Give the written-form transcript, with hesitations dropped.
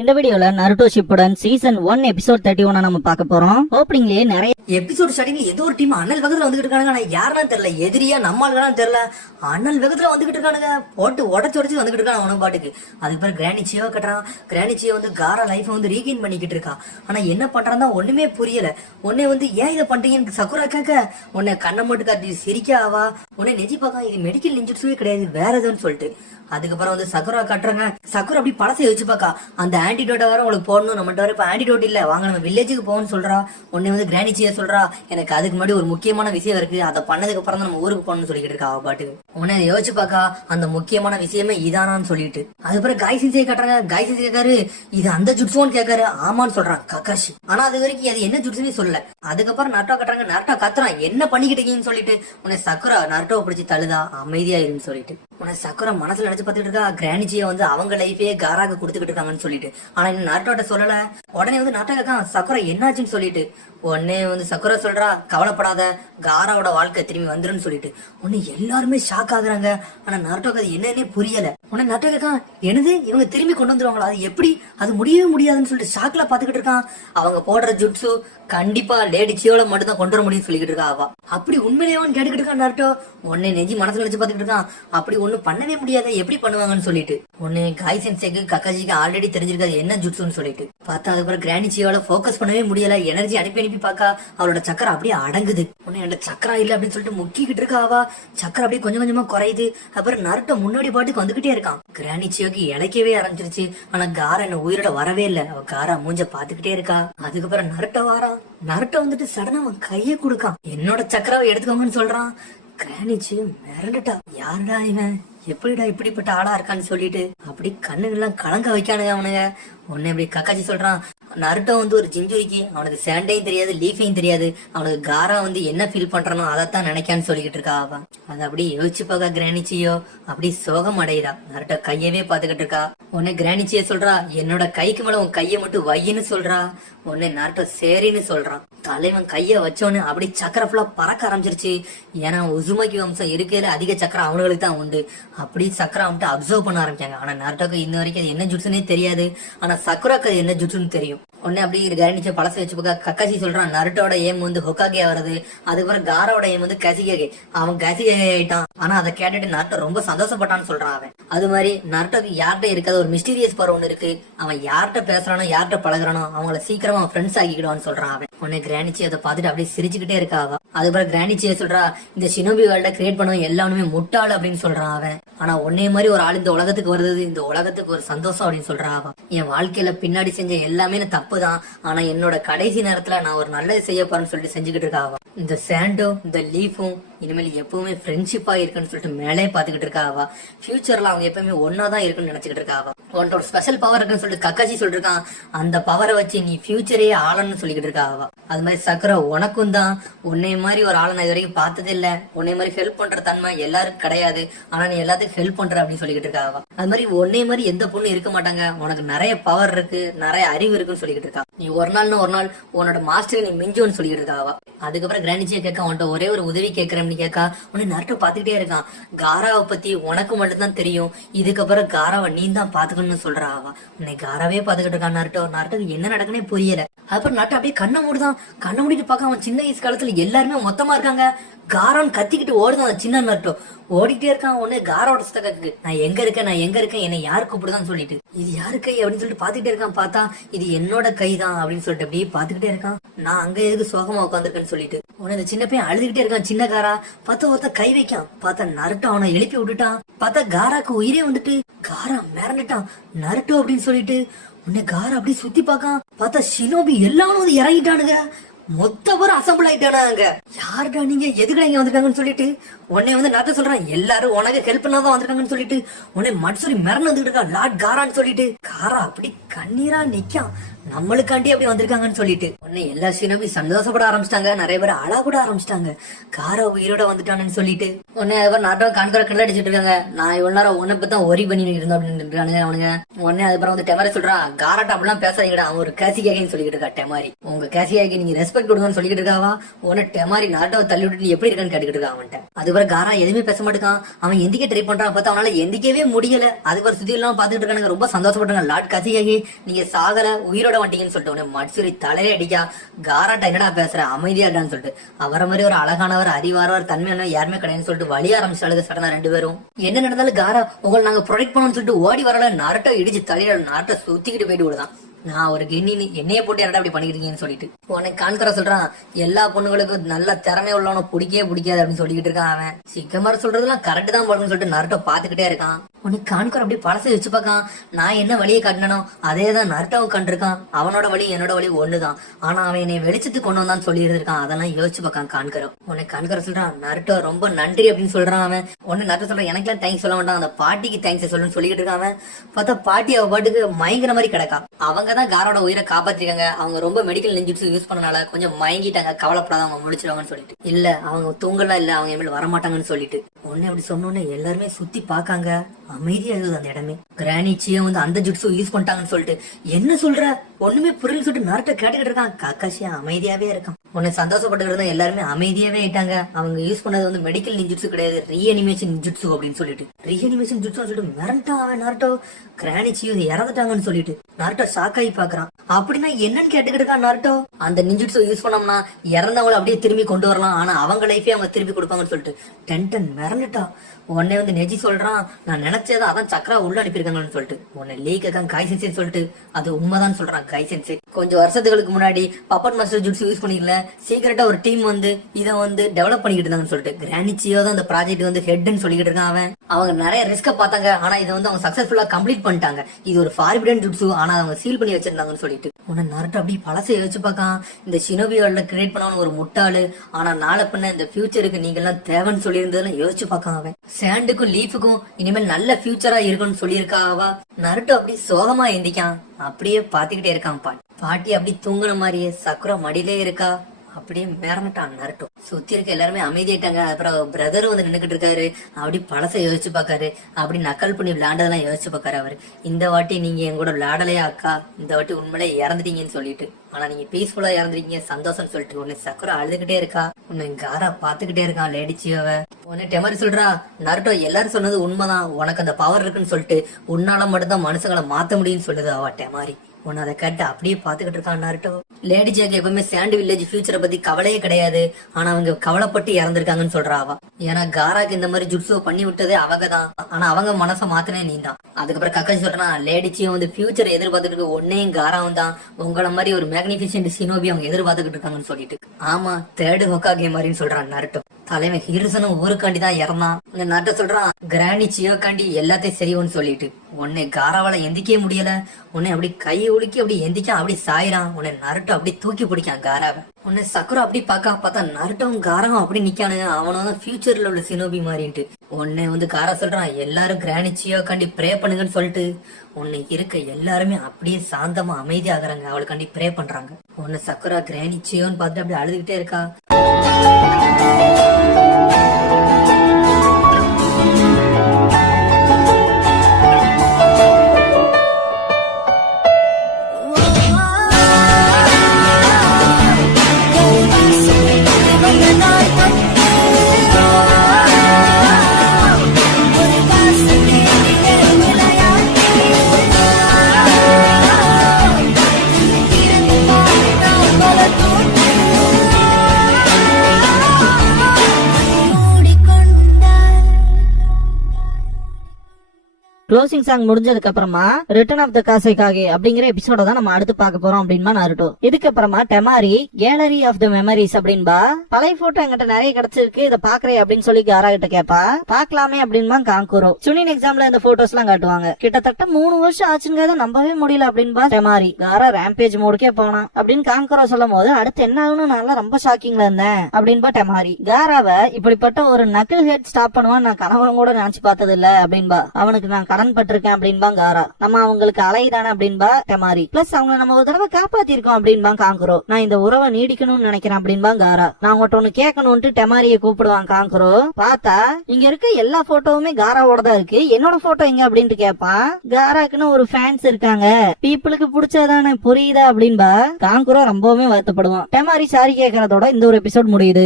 இந்த வீடியோல Naruto Shippuden season 1 episode 31 நம்ம பார்க்க போறோம். ஓப்பனிங்லயே நிறைய எபிசோட் ஸ்டார்டிங்ல ஏதோ ஒரு டீம் அண்ணல் வேகத்துல வந்துகிட்டு இருக்கானுங்க. ஆனா யாருன்னு தெரியல, எதிரியா நம்மளுக்கு தெரியல. அண்ணல் வேகத்துல வந்துகிட்டு இருக்கானுங்க, போட்டு உடச்சு வந்துகிட்டு இருக்கான் அவனுக்கு பாட்டுக்கு. அதுக்கு பிறகு கிரானிச்சியோ கட்டுறான். கிரானிச்சியோ காரா லைஃப் ரீகெயின் பண்ணிக்கிட்டு இருக்கா. ஆனா என்ன பண்றான் ஒண்ணுமே புரியல. உன்னை ஏன் இதை பண்றீங்கன்னு சக்குரா கேட்க, உன்னை கண்ணை மட்டும் காட்டி சிரிக்க ஆவா. உன்னை நெஜி பார்க்க இது மெடிக்கல் இன்ஜெக்ஷனே கிடையாது, வேற எதுன்னு சொல்லிட்டு அதுக்கப்புறம் சக்குரா கட்டுறாங்க. சக்குரா அப்படி பழசை வச்சு பாக்கா, அந்த ஆன்டிடோட்டை வர உங்களுக்கு போடணும், நம்மகிட்ட வர இப்ப ஆன்டிடோட் இல்ல, வாங்க நம்ம வில்லேஜுக்கு போகணும்னு சொல்றா. உடனே கிரானிச்சியா சொல்றா, எனக்கு அதுக்கு முன்னாடி ஒரு முக்கியமான விஷயம் இருக்கு, அதை பண்ணதுக்கு அப்புறம் தான் நம்ம ஊருக்கு போகணும்னு சொல்லிட்டு இருக்கா அவ பாட்டுக்கு. உடனே யோசிச்சு பாக்கா, அந்த முக்கியமான விஷயமே இதானான்னு சொல்லிட்டு அதுக்கப்புறம் காய்சின்சியை கட்டுறாங்க. காய்சின்சி கேட்காரு, இது அந்த ஜுட்ஸுன்னு கேட்காரு. ஆமான்னு சொல்றான் கக்காஷி. ஆனா அது வரைக்கும் அது என்ன ஜுட்ஸுன்னு சொல்லல. அதுக்கப்புறம் நர்ட்டோ கட்டுறாங்க. நர்ட்டோ கத்துறான், என்ன பண்ணிக்கிட்டு இருக்கீங்கன்னு சொல்லிட்டு. உன்னை சக்குரா நர்ட்டோவை பிடிச்சி தழுதா, அமைதியா இருன்னு சொல்லிட்டு. உன்னை சக்குரா மனசுல நினைச்சு பார்த்துட்டு இருக்கா, கிரானிச்சியை அவங்க லைஃபே காராக கொடுத்துக்கிட்டு இருக்காங்கன்னு சொல்லிட்டு. ஆனா இன்னும் நர்ட்டோட்ட சொல்லல. உடனே நர்ட்டோ கேட்கான், சக்குரா என்னாச்சுன்னு சொல்லிட்டு. உடனே சக்குரா சொல்றா, கவலைப்படாத, காராவோட வாழ்க்கை திரும்பி வந்துருன்னு சொல்லிட்டு. உன்னை எல்லாருமே ஷாக் ஆகுறாங்க. ஆனா நர்ட்டோக்கு அது என்னன்னே புரியல. உடனே நர்ட்டோ கேட்கான், என்னது இவங்க திரும்பி கொண்டு வந்துருவாங்களா, அது எப்படி, அது முடியவே முடியாதுன்னு சொல்லிட்டு ஷாக்ல பாத்துக்கிட்டு இருக்கான். அவங்க போடுற ஜுட்ஸு கண்டிப்பா லேடி சியோல மட்டும் தான் கொண்டு வர முடியும்னு சொல்லிக்கிட்டு இருக்கா அவ. அப்படி உண்மையிலேயே கேட்டுக்கிட்டு இருக்கான் நர்ட்டோ. உடனே நெஜி மனசுல நினைச்சு பாத்துக்கிட்டு இருக்கான், அப்படி ஒண்ணு பண்ணவே முடியாத, எப்படி பண்ணுவாங்கன்னு சொல்லிட்டு. உடனே காய்சென்சேக்கு கக்காஜிக்கு ஆல்ரெடி தெரிஞ்சிருக்காது என்ன ஜுட்ஸுன்னு சொல்லிட்டு பார்த்தா. அதுக்கப்புறம் கிரானிச்சியோட போக்கஸ் பண்ணவே முடியல. எனர்ஜி அனுப்பி பாக்கா, அவளோட சக்கரம் அப்படியே அடங்குது. உடனே அந்த சக்கரம் இல்ல அப்படின்னு சொல்லிட்டு முக்கிக்கிட்டு இருக்கா அவ. சக்கரம் அப்படியே கொஞ்சம் கொஞ்சமா குறையுது. அப்புறம் நர்ட்டோ முன்னாடி பாட்டுக்கு வந்துகிட்டே இருக்கான். கிரானிச்சியோக்கு இழைக்கவே ஆரம்பிச்சிருச்சு. ஆனா காரா என்ன உயிரோட வரவே இல்ல. அவ காரா மூஞ்ச பாத்துக்கிட்டே இருக்கா. அதுக்கப்புறம் நர்ட்டோ வாரா. நர்ட்டோ சடனா அவன் கைய கொடுக்கான். என்னோட சக்கராவை எடுத்துக்கோங்கன்னு சொல்றான். கிரானிச்சி மிரண்டுட்டா, யாருடா இவன், எப்படிடா இப்படிப்பட்ட ஆளா இருக்கான்னு சொல்லிட்டு அப்படி கண்ணுகள்லாம் கலங்க வைக்கானுங்க அவனுங்க. உடனே அப்படி கக்காச்சி சொல்றான், நருட்டோ ஒரு ஜிஞ்சுரிக்கு, அவனுக்கு சேண்டையும் தெரியாது, லீஃபையும் தெரியாது, அவனுக்கு காரா என்ன ஃபீல் பண்றானோ அதைத்தான் நினைக்கான்னு சொல்லிக்கிட்டு இருக்கா அவன். அதை அப்படி யோசிச்சு பார்க்க கிரானிச்சியோ அப்படி சோகம் அடையிறா. நருட்டோ கையவே பாத்துக்கிட்டு இருக்கா. உடனே கிரானிச்சிய சொல்றா, என்னோட கைக்கு மேல உன் கைய மட்டும் வையின்னு சொல்றா. உடனே நருட்டோ சரின்னு சொல்றான். தலைவன் கைய வச்சோன்னு அப்படி சக்கரை ஃபுல்லா பறக்க ஆரம்பிச்சிருச்சு. ஏன்னா உசுமக்கி வம்சம் இருக்கையில அதிக சக்கரம் அவனுங்களுக்கு தான் உண்டு. அப்படி சக்கரம் அவன்ட்டு அப்சர்வ் பண்ண ஆரம்பிச்சாங்க. ஆனா நருட்டோக்கு இன்ன வரைக்கும் அது என்ன ஜுட்ஸுன்னே தெரியாது. ஆனா சக்குராக்கு அது என்ன ஜுட்ஸுன்னு தெரியும். உடனே அப்படி கிரானிச்ச பழச வச்சு பார்க்க கக்காசி சொல்றான், நருட்டோட ஏம் ஹொக்காகே வருது. அதுக்கப்புறம் காரோட ஏம் கசிகே. அவன் கசிகே ஆயிட்டான். ஆனா அதை கேட்டுட்டு நருட்டோ ரொம்ப சந்தோஷப்பட்டான்னு சொல்றான் அவன். அது மாதிரி நருட்டோக்கு யார்கிட்ட இருக்காது ஒரு மிஸ்டீரியஸ் பவர் ஒண்ணு இருக்கு. அவன் யார்கிட்ட பேசுறானோ யார்கிட்ட பழகுறானோ அவங்கள சீக்கிரமா அவன் ஃப்ரெண்ட்ஸ் ஆகிக்கிடுவான்னு சொல்றான் அவன். உடனே கிரானிச்சி அதை பார்த்துட்டு அப்படியே சிரிச்சுக்கிட்டே இருக்கா அவ. அதுக்கப்புறம் கிரானிச்சியே சொல்றா, இந்த ஷினோபி வேர்ல்ட கிரியேட் பண்ணவன் எல்லாருமே முட்டாள் அப்படின்னு சொல்றான் அவன். ஆனா உன்னே மாதிரி ஒரு ஆள் இந்த உலகத்துக்கு வருது, இந்த உலகத்துக்கு ஒரு சந்தோஷம் அப்படின்னு சொல்றா அவ. என் வாழ்க்கையில பின்னாடி செஞ்ச எல்லாமே தப்பு தான், ஆனா என்னோட கடைசி நேரத்துல நான் ஒரு நல்லது செய்ய போறேன்னு சொல்லிட்டு செஞ்சுக்கிட்டு இருக்கா அவ. இந்த சாண்டோ இந்த லீஃபும் இனிமேல் எப்பவுமே ஃப்ரெண்ட்ஷிப்பா இருக்குன்னு சொல்லிட்டு மேலே பாத்துக்கிட்டு இருக்கா அவ. ஃபியூச்சர்ல அவங்க எப்பவுமே ஒன்னாதான் இருக்குன்னு நினைச்சுக்கிட்டு இருக்கா அவ. உன்னோட ஸ்பெஷல் பவர் இருக்குன்னு சொல்லிட்டு கக்காச்சி சொல்லிட்டு இருக்கான். அந்த பவரை வச்சு நீ ஃபியூச்சரே ஆளன்னு சொல்லிக்கிட்டு இருக்கா அவ. அது மாதிரி சக்கரை உனக்கும் தான். உன்னை மாதிரி ஒரு ஆளை நான் இது வரைக்கும் பார்த்ததே இல்ல. உன்னை மாதிரி ஹெல்ப் பண்ற தன்மை எல்லாருக்கும் கிடையாது. ஆனா நீ எல்லாத்துக்கும் ஹெல்ப் பண்ற அப்படின்னு சொல்லிக்கிட்டு இருக்கா அவ. அது மாதிரி உன்னை மாதிரி எந்த பொண்ணு இருக்க மாட்டாங்க. உனக்கு நிறைய பவர் இருக்கு, நிறைய அறிவு இருக்குன்னு சொல்லிக்கிட்டு இருக்கா. நீ ஒரு நாள் உன்னோட மாஸ்டரை நீ மிஞ்சுன்னு சொல்லிக்கிட்டு இருக்கா அவ. அதுக்கப்புறம் கிரானிச்சியை கேட்க, உன்ட்ட ஒரே ஒரு உதவி கேட்கறேன்னு கேட்கா. உன்னை நருட்டோ பாத்துக்கிட்டே இருக்கான். காராவை பத்தி உனக்கு மட்டும் தான் தெரியும், இதுக்கப்புறம் காராவை நீ தான் பாத்துக்கணும்னு சொல்றா அவ. உன்னை காராவே பாத்துக்கிட்டு இருக்கான் நருட்டோ. நருட்டோக்கு என்ன நடக்குன்னே புரியல. அதுக்கப்புறம் நருட்டோ அப்படியே கண்ணை மூடுதான். கண்ணை மூடிட்டு பார்க்க, அவன் சின்ன வயசு காலத்துல எல்லாருமே மொத்தமா இருக்காங்க. காரான்னு கத்திக்கிட்டு ஓடுதான் அந்த சின்ன நருட்டோ. ஓடிக்கிட்டே இருக்கான். ஒண்ணு காரோட சத்தக்கு, நான் எங்க இருக்கேன் என்னை யாரு கூப்பிடுதான்னு சொல்லிட்டு, இது யாரு கை அப்படின்னு சொல்லிட்டு பாத்துக்கிட்டே இருக்கான். பார்த்தா இது என்னோட கை தான் அப்படின்னு சொல்லிட்டு அப்படியே பாத்துக்கிட்டே இருக்கான். நான் அங்க எதுக்கு சோகமா உட்காந்துருக்கேன்னு சொல்லிட்டு. உடனே இந்த சின்ன பையன் அழுதுகிட்டே இருக்கான். சின்ன காரா பார்த்தா ஒருத்த கை வைக்கான். பார்த்தா நருட்டோ அவனை எழுப்பி விட்டுட்டான். பார்த்தா காராக்கு உயிரே வந்துட்டு காரா மிரண்டுட்டான் நருட்டோ அப்படின்னு சொல்லிட்டு. உடனே காரா அப்படியே சுத்தி பார்க்கான். பார்த்தா ஷினோபி எல்லாரும் இறங்கிட்டானுங்க. மொத்த பேரும் அசம்பிள் ஆயிட்டானாங்க. யாருடா நீங்க, எதுக்குடா இங்க வந்திருக்காங்கன்னு சொல்லிட்டு. உடனே நான் சொல்றேன், எல்லாரும் உனக்கு ஹெல்ப் பண்ணாதான் வந்திருக்காங்கன்னு சொல்லிட்டு. உடனே மட்சூரி மிரண்டு வந்துட்டு இருக்கா, லார்ட் காரான்னு சொல்லிட்டு. காரா அப்படி கண்ணீரா நிக்கான், நம்மளுக்காண்டி அப்படி வந்திருக்காங்கன்னு சொல்லிட்டு. உடனே எல்லா சீனோபி சந்தோஷப்பட ஆரம்பிச்சிட்டாங்க. நிறைய பேர் அழ கூட ஆரம்பிச்சிட்டாங்க, காரா உயிரோட வந்துட்டானு சொல்லிட்டு. உடனே நாட்டம் கண்கரை கண்ட அடிச்சிட்டு இருக்காங்க. நான் இவ்வளவு நேரம் உன்னை பத்தி தான் ஒரி பண்ணி இருந்தோம் அப்படின்னு இருக்கானுங்க அவனுங்க. உடனே அதுக்கப்புறம் டெமாரி சொல்றான், காராட்ட அப்படிலாம் பேசாதீங்கடா, அவன் ஒரு கேசிகாகின்னு சொல்லிட்டு இருக்கா. டெமாரி, உங்க கேசிகாகி நீங்க ரெஸ்பெக்ட் கொடுங்கன்னு சொல்லிட்டு இருக்காவா. உடனே டெமாரி நரட்டோவை தள்ளி விட்டு நீ எப்படி இருக்கான்னு கேட்டுக்கிட்டு இருக்கான் அவன்கிட்ட. அதுக்கப்புறம் காரா எதுவுமே பேச மாட்டான். அவன் எந்திக்க ட்ரை பண்றான், பார்த்தா அவனால எந்திக்கவே முடியல. அதுக்கப்புறம் சுத்தி எல்லாம் பாத்துட்டு இருக்கானுங்க, ரொம்ப சந்தோஷப்பட்டாங்க. லார்ட் கசியாகி நீங்க சாகல உயிரோட வந்தீங்கன்னு சொல்லிட்டு உடனே மட்சூரி தலையே அடிக்கா. காராட்ட என்னடா பேசுற அமைதியா இருக்கான்னு சொல்லிட்டு அவரை மாதிரி ஒரு அழகானவர் அறிவாரவர் தன்மையான யாருமே கிடையாதுன்னு சொல்லிட்டு வழி ஆரம்பிச்சாளுங்க சடனா ரெண்டு பேரும். என்ன நடந்தாலும் காரா உங்களை நாங்க ப்ரொடெக்ட் பண்ணணும்னு சொல்லிட்டு ஓடி வரல. நரட்டோ இடிச்சு தலையில நரட்டை சுத்திக்கிட்டு போயிட்டு விடுதான். நான் ஒரு கெண்ணின்னு என்னைய போட்டு என்னடா அப்படி பண்ணிக்கிறீங்கன்னு சொல்லிட்டு உனக்கு கான்கர சொல்றான். எல்லா பொண்ணுங்களுக்கும் நல்ல திறமை உள்ளவன பிடிக்கவே பிடிக்காது அப்படின்னு சொல்லிக்கிட்டு இருக்கான் அவன். சிக்கமாரி சொல்றதுலாம் கரெக்ட் தான் போடணும்னு சொல்லிட்டு நரட்டோ பாத்துக்கிட்டே இருக்கான். உனக்கு கான்கர் அப்படியே பழசை வச்சு பார்க்கான். நான் என்ன வழியை காட்டினோ அதே தான் நரட்டோவும் கண்டிருக்கான். அவனோட வழி என்னோட வழி ஒண்ணுதான். ஆனா அவன் என்னை வெளிச்சத்துக்கு கொண்டு வந்தான்னு சொல்லி இருந்திருக்கான். அதெல்லாம் யோசிச்சு பார்க்கான் கான்கரோ. உனக்கு கான்கர சொல்றான் நரட்டோ ரொம்ப நன்றி அப்படின்னு சொல்றான் அவன். உடனே நரட்டோ சொல்றான் எனக்கெல்லாம் தேங்க்ஸ் சொல்ல வேண்டாம், அந்த பாட்டிக்கு தேங்க்ஸ் சொல்லுன்னு சொல்லிக்கிட்டு இருக்கான் அவன். பார்த்தா பாட்டி அவ பாட்டுக்கு மயங்கிற மாதிரி கிடக்கா. அவங்க தான் காரோட உயிரை காப்பாத்திருக்காங்க. அவங்க ரொம்ப மெடிக்கல் நெஞ்சுட்ஸ் யூஸ் பண்ணனால கொஞ்சம் மயங்கிட்டாங்க, கவலைப்படாத அவங்க முடிச்சிருவாங்கன்னு சொல்லிட்டு. இல்ல அவங்க தூங்கலாம் இல்ல, அவங்க என் வரமாட்டாங்கன்னு சொல்லிட்டு உடனே அப்படி சொன்னோன்னே எல்லாருமே சுத்தி பாக்காங்க. அமைதியா இருக்குது அந்த இடமே. கிரானிச்சியும் வந்து அந்த ஜுட்ஸு யூஸ் பண்ணிட்டாங்கன்னு சொல்லிட்டு என்ன சொல்ற ஒண்ணுமே புரியல சொல்லிட்டு நரட்டோ கேட்டுக்கிட்டு இருக்கான். காக்காஷியா அமைதியாவே இருக்கான். உன்னை சந்தோஷப்பட்டு இருந்தா எல்லாருமே அமைதியாவே ஆயிட்டாங்க. அவங்க யூஸ் பண்ணது வந்து மெடிக்கல் நிஜுட்ஸு கிடையாது, ரீஅனிமேஷன் நிஜுட்ஸு அப்படின்னு சொல்லிட்டு ரீஅனிமேஷன் ஜுட்ஸு சொல்லிட்டு மிரண்டான் அவன் நரட்டோ. கிரானிச்சியும் இறந்துட்டாங்கன்னு சொல்லிட்டு நரட்டோ ஷாக் ஆகி பாக்குறான். அப்படின்னா என்னன்னு கேட்டுக்கிட்டு இருக்கான் நரட்டோ. அந்த நிஜுட்ஸு யூஸ் பண்ணோம்னா இறந்தவங்களை அப்படியே திரும்பி கொண்டு வரலாம், ஆனா அவங்க லைஃபே அவங்க திருப்பி கொடுப்பாங்கன்னு சொல்லிட்டு டென்டன் மிரண்டுட்டா. உடனே வந்து நெஜி சொல்றான் நான் நினைச்சதா அதான் சக்கரா உள்ள அனுப்பியிருக்காங்கன்னு சொல்லிட்டு. உன்னை லீக்கான் காய்சென்ஸ் சொல்லிட்டு அது உண்மைதான் சொல்றான் காய்சென்ஸ். கொஞ்சம் வருஷத்துக்கு முன்னாடி பப்பட் மாஸ்டர் ஜுட்ஸ் யூஸ் பண்ணிக்கல, சீக்கிரட்டா ஒரு டீம் வந்து இதை வந்து டெவலப் பண்ணிக்கிட்டு இருந்தாங்கன்னு சொல்லிட்டு கிரானிச்சியோ தான் அந்த ப்ராஜெக்ட் வந்து ஹெட்னு சொல்லிக்கிட்டு இருக்கான் அவன். அவங்க நிறைய ரிஸ்க பார்த்தாங்க, ஆனா இதை வந்து அவங்க சக்சஸ்ஃபுல்லா கம்ப்ளீட் பண்ணிட்டாங்க. இது ஒரு ஃபார்பிடன் ஜுட்ஸு, ஆனா அவங்க சீல் பண்ணி வச்சிருந்தாங்கன்னு சொல்லிட்டு உன்னை நரட்டோ அப்படி பழசை யோசிச்சு பார்க்கான். இந்த ஷினோபி வேர்ல்ட்ல கிரியேட் பண்ணவன ஒரு முட்டாளு, ஆனா நாளை பின்ன இந்த ஃபியூச்சருக்கு நீங்க எல்லாம் தேவைன்னு சொல்லி இருந்ததுன்னு யோசிச்சு பார்க்கான் அவன். சாண்டுக்கும் லீஃபுக்கும் இனிமேல் நல்ல ஃபியூச்சரா இருக்கும்னு சொல்லியிருக்கா அவ. நரட்டோ அப்படி சோகமா எந்திக்கான். அப்படியே பாத்துக்கிட்டே இருக்கான் பாட்டி அப்படி தூங்குன மாதிரியே. சக்குரா மடியிலே இருக்கா. அப்படியே மேறமிட்டான் நரட்டோ. சுத்தி இருக்க எல்லாருமே அமைதியாயிட்டாங்க. அப்புறம் பிரதரும் வந்து நின்னுக்கிட்டு இருக்காரு. அப்படி பழசை யோசிச்சு பாக்காரு. அப்படி நக்கல் பண்ணி விளையாண்டதெல்லாம் யோசிச்சு பாக்காரு அவரு. இந்த வாட்டி நீங்க என் கூட விளையாடலையா அக்கா, இந்த வாட்டி உண்மையிலே இறந்துட்டீங்கன்னு சொல்லிட்டு. ஆனா நீங்க பீஸ்ஃபுல்லா இறந்துட்டீங்க சந்தோஷம் சொல்லிட்டு உன்னை சக்குரா அழுதுகிட்டே இருக்கா. உன்னை காரா பாத்துக்கிட்டே இருக்கான் லேடிச்சியோவ. உன்னை டெமரி சொல்றா நரட்டோ எல்லாரும் சொன்னது உண்மைதான், உனக்கு அந்த பவர் இருக்குன்னு சொல்லிட்டு உன்னால மட்டும்தான் மனுஷங்களை மாத்த முடியும்னு சொல்லுது அவ டெமாரி. உன்னை அதை கேட்டு அப்படியே பாத்துக்கிட்டு இருக்கான் நரட்டோ. லேடி ஜாக்கு எப்பவுமே சாண்ட் வில்லேஜ் ஃபியூச்சரை பத்தி கவலையே கிடையாது, ஆனா அவங்க கவலைப்பட்டு இறந்திருக்காங்கன்னு சொல்றா அவ. ஏன்னா காராக்கு இந்த மாதிரி ஜுட்ஸோ பண்ணி விட்டதே அவங்க தான், ஆனா அவங்க மனசை மாத்தினே நீ தான். அதுக்கப்புறம் கக்காசி சொல்றான் லேடிச்சியும் வந்து ஃபியூச்சரை எதிர்பார்த்துட்டு இருக்கு, ஒன்னையும் காராவும் தான் உங்களை மாதிரி ஒரு மேக்னிபிஷன்ட் ஷினோபி அவங்க எதிர்பார்த்துக்கிட்டு இருக்காங்கன்னு சொல்லிட்டு. ஆமா தேர்டு ஹொக்காகே மாதிரின்னு சொல்றான் நரட்டோ. தலைவன் ஹீரோசனும் ஊருக்காண்டி தான் இறந்தான். நரட்டோ சொல்றான் கிரானி சியோக்காண்டி எல்லாத்தையும் செய்வோன்னு சொல்லிட்டு. உன்னை காராவால எந்திக்கவே முடியல. உன்னை அப்படி கை உலுக்கி அப்படி எந்திக்கான், அப்படி சாயிறான். உன்னை நரட்டோ அப்படி தூக்கி பிடிக்கான் காராவை. உன்னை சக்குரா அப்படி பார்த்தா நரட்டோவும் காராவும் அப்படி நிக்கானுங்க. அவனும் தான் ஃபியூச்சர்ல உள்ள சினோபி மாதிரின்ட்டு. உன்னை வந்து காரா சொல்றான் எல்லாரும் கிரானி சியோக்காண்டி ப்ரே பண்ணுங்கன்னு சொல்லிட்டு. உன்னை இருக்க எல்லாருமே அப்படியே சாந்தமா அமைதியாகிறாங்க, அவளுக்காண்டி ப்ரே பண்றாங்க. உன்னை சக்குரா கிரானி சியோன்னு பார்த்துட்டு அப்படி அழுதுகிட்டே இருக்கா. க்ளோசிங் சாங் முடிஞ்சதுக்கு அப்புறமா ரிட்டர்ன் ஆஃப் த காசைக்காகே அப்படிங்கிற எபிசோட தான் நம்ம அடுத்து பார்க்க போறோம் அப்படின்பா நருட்டோ. இதுக்கப்புறமா டெமாரி கேலரி ஆஃப் த மெமரிஸ் அப்படின்பா பழைய போட்டோ என்கிட்ட நிறைய கிடைச்சிருக்கு, இதை பாக்குறேன் அப்படின்னு சொல்லி காரா கிட்ட கேப்பா. பாக்கலாமே அப்படின்பா காங்கூரோ. சுனின் எக்ஸாம்ல இந்த போட்டோஸ் எல்லாம் காட்டுவாங்க. கிட்டத்தட்ட 3 வருஷம் ஆச்சுங்க, நம்பவே முடியல அப்படின்பா டெமாரி. காரா ரேம்பேஜ் மோடுக்கே போனா அப்படின்னு காங்கூரோ சொல்லும் போது அடுத்து என்ன ஆகுன்னு நான் ரொம்ப ஷாக்கிங்ல இருந்தேன் அப்படின்பா டெமாரி. காராவை இப்படிப்பட்ட ஒரு நக்கிள் ஹெட் ஸ்டாப் பண்ணுவான்னு நான் கனவுல கூட நினைச்சு பார்த்தது இல்ல அப்படின்பா. அவனுக்கு நான் கடன் பட்டிருக்கேன் அப்படின்பா காரா. நம்ம அவங்களுக்கு அலைதானே அப்படின்பா டெமாரி. பிளஸ் அவங்களை நம்ம ஒரு தடவை காப்பாத்திருக்கோம் அப்படின்பா காங்கரோ. நான் இந்த உறவை நீடிக்கணும்னு நினைக்கிறேன் அப்படின்பா காரா. நான் உங்கள்கிட்ட ஒண்ணு கேட்கணும்ட்டு டெமாரியை கூப்பிடுவான் காங்கரோ. பார்த்தா இங்க இருக்க எல்லா போட்டோவுமே காராவோட தான் இருக்கு, என்னோட போட்டோ எங்க அப்படின்ட்டு கேட்பான். காராக்குன்னு ஒரு ஃபேன்ஸ் இருக்காங்க, பீப்புளுக்கு பிடிச்சதானே புரியுதா அப்படின்பா காங்கரோ ரொம்பவுமே வருத்தப்படுவான். டெமாரி சாரி கேட்கறதோட இந்த ஒரு எபிசோட் முடியுது.